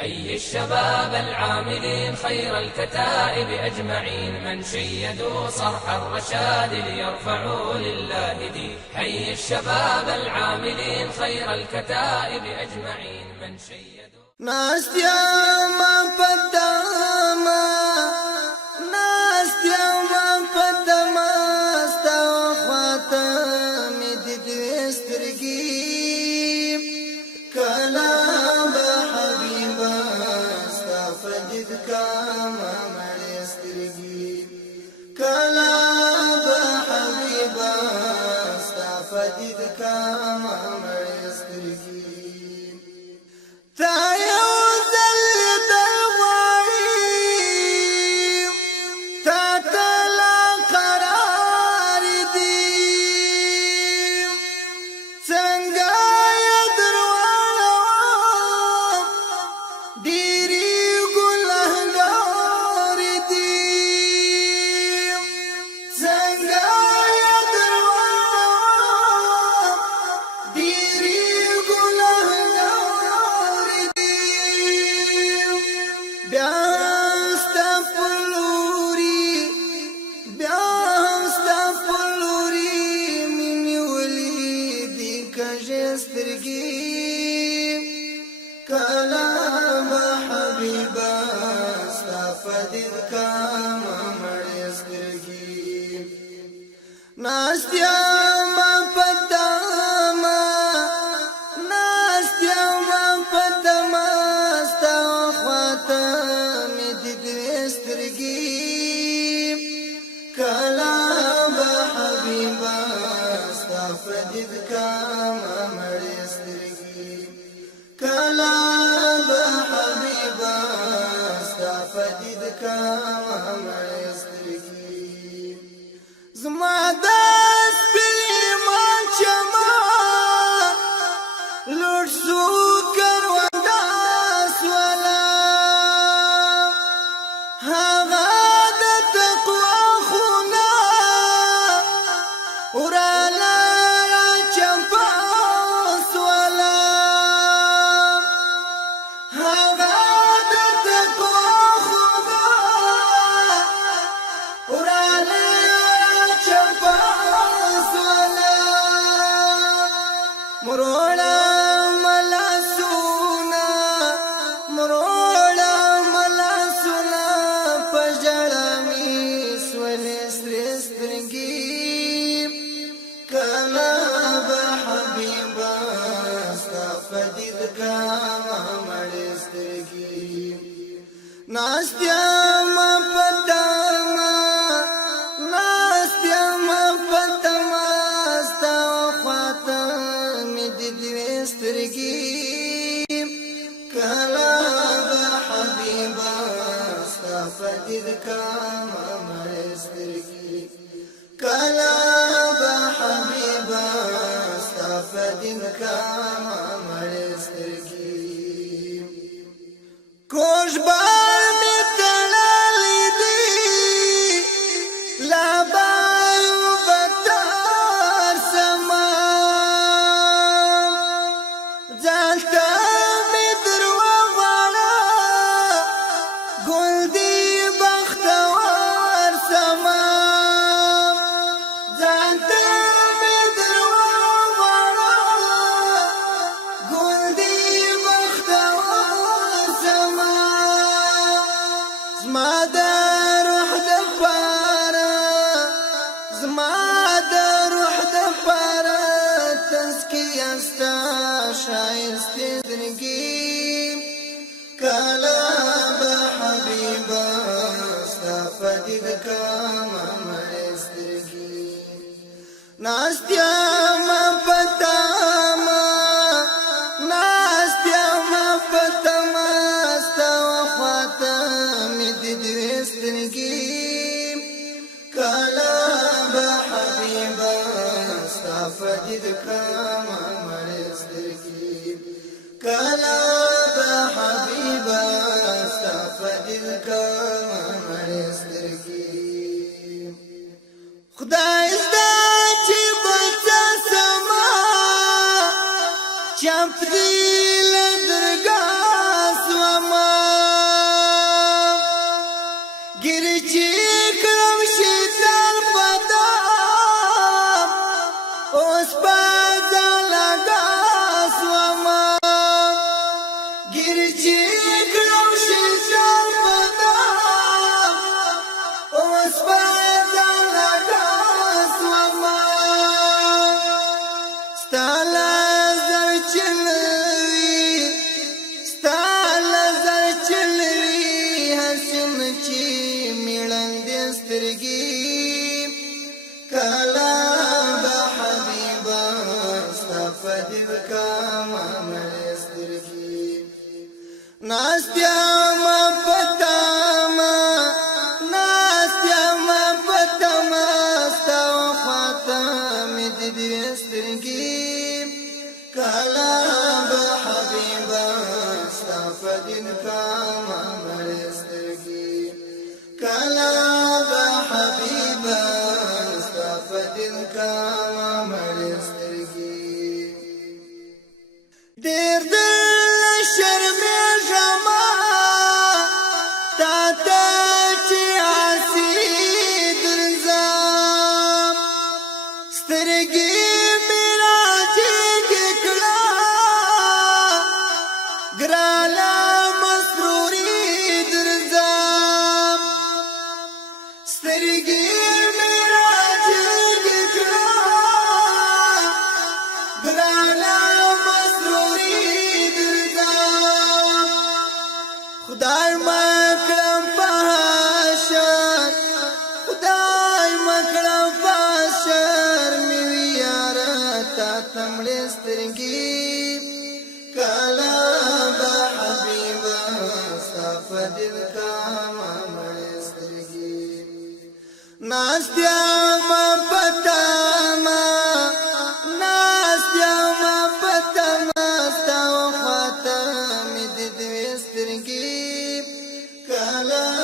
حي الشباب العاملين خير الكتائب أجمعين من شيدوا صرح الرشاد ليرفعوا لله دين. حي الشباب العاملين خير الكتائب أجمعين من شيدوا ناس ياما قداما ناس ياما قداما استوى خاتمي دي استرقيم كلام حبيبا استفدد كما مري استرقيم كلام حبيبا استفدد كما مري استرقيم كلام حبيبا استفدد كما مري استرقيم ناس ياما قداما ناس ياما قداما استوى خاتمي دي استرقيم كلام حبيبا استفدد كما مري استرقيم كلام حبيبا استفدد كما مري استرقيم زما داس بالإيمان شما لور سوكر وداس ولا هغاد تقوى خونا ورالا چمپاس ولا هغاد تقوى خونا ورالا چمپاس ولا مرولا ملاسونا مرولا ملاسونا پجړمی سولې سترګې كلام حبيبا استفدد كما مري استرقيم ناس ياما قداما ناس ياما قداما استوى خاتمي دي استرقيم كلام حبيبا استفدد كما مري استرقيم كلام حبيبا استفدد كما مري استرقيم كوش بالمي تلالي دي لا بايو بطار سما زالتا مدر وغالا قل دي بختوار سما شاعر استدرقيم كلام حبيبا استفدد كما مري استرقيم ناس ياما قداما ناس ياما قداما استوى خاتمي دي استرقيم كلام حبيبا استفدد كما مري استرقيم كلام حبيبا استفدد كما مري استرقيم خدای زده چې بچا سما چمپ دی لدرګا سما چې کړو شیطان بدام اوس پیدان لګاس وما ستاله زر چلوي ستاله زر چلوي حسن چې میړند سترګي کلا با حبیبا استفدی بکاما مسترگی ناستیا ما پتاما ناستیا ما پتاما استاو خاتم دی استرگی کلا با حبیبا استفدی بکاما مسترگی کلا با حبیبا فتن کا مرستگی دیر دل شرم جما تا تا چی آسی درزام سترگی میرا جیگ کلا گرالا مسروری درزام سترگی خدای مکرم پاشر خدای مکرم پاشر میوی یارتا تمڑی سترگی کالا با حبیبا صافا دل کاما مڑی سترگی ناستیا ما پتاما ناستیا ما پتاما ستاو خاتم دی دوی سترگی کالا